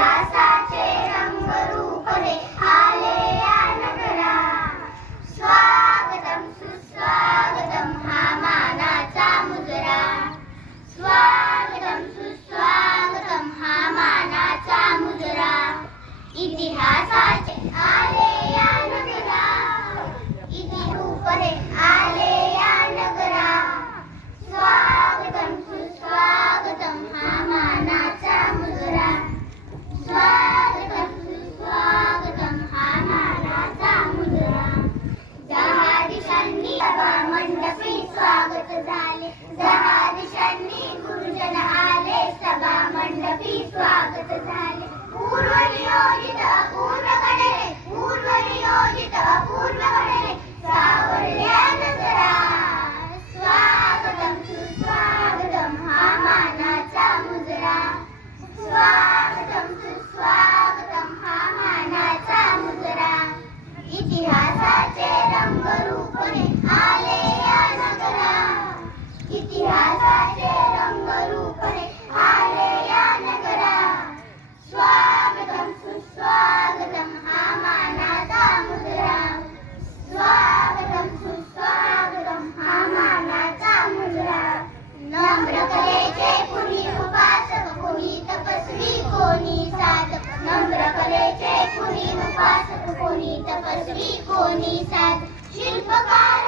इतिहासाचे रंगरूप हे आले या नगरा. स्वागतम सुस्वागतम हा मानाचा मुजरा. स्वागतम सुस्वागतम हा मानाचा मुजरा. इतिहासाचे आले या नगरा. इतिरूप हे आले या नगरा. स्वागतम सुस्वागतम हा मानाचा मुजरा. स्वागतम सुस्वागतम हा मानाचा मुजरा. दहा दिशांनी सभा मंडपी स्वागत झाले. दहा दिशांनी गुरुजन आले. सभा मंडपी स्वागत झाले. पूर्व नियोजित अपूर्व घडले. पूर्व नियोजित अपूर्व घडले. सावरल्या नजरा. स्वागतम सुस्वागतम हा मानाचा मुजरा. स्वागतम सुस्वागतम हा मानाचा मुजरा. इतिहासाचे रंगरूप हे आले या नगरा. इतिहासाचे रंगरूप हे आले या नगरा. स्वागतम सुस्वागतम हा मानाचा मुजरा. स्वागतम सुस्वागतम हा मानाचा मुजरा. नम्र कलेचे कुणी उपासक, कोणी तपस्वी, कोणी साधक. नम्र कलेचे कुणी उपासक, कोणी तपस्वी, कोणी साधक. शिल्पकार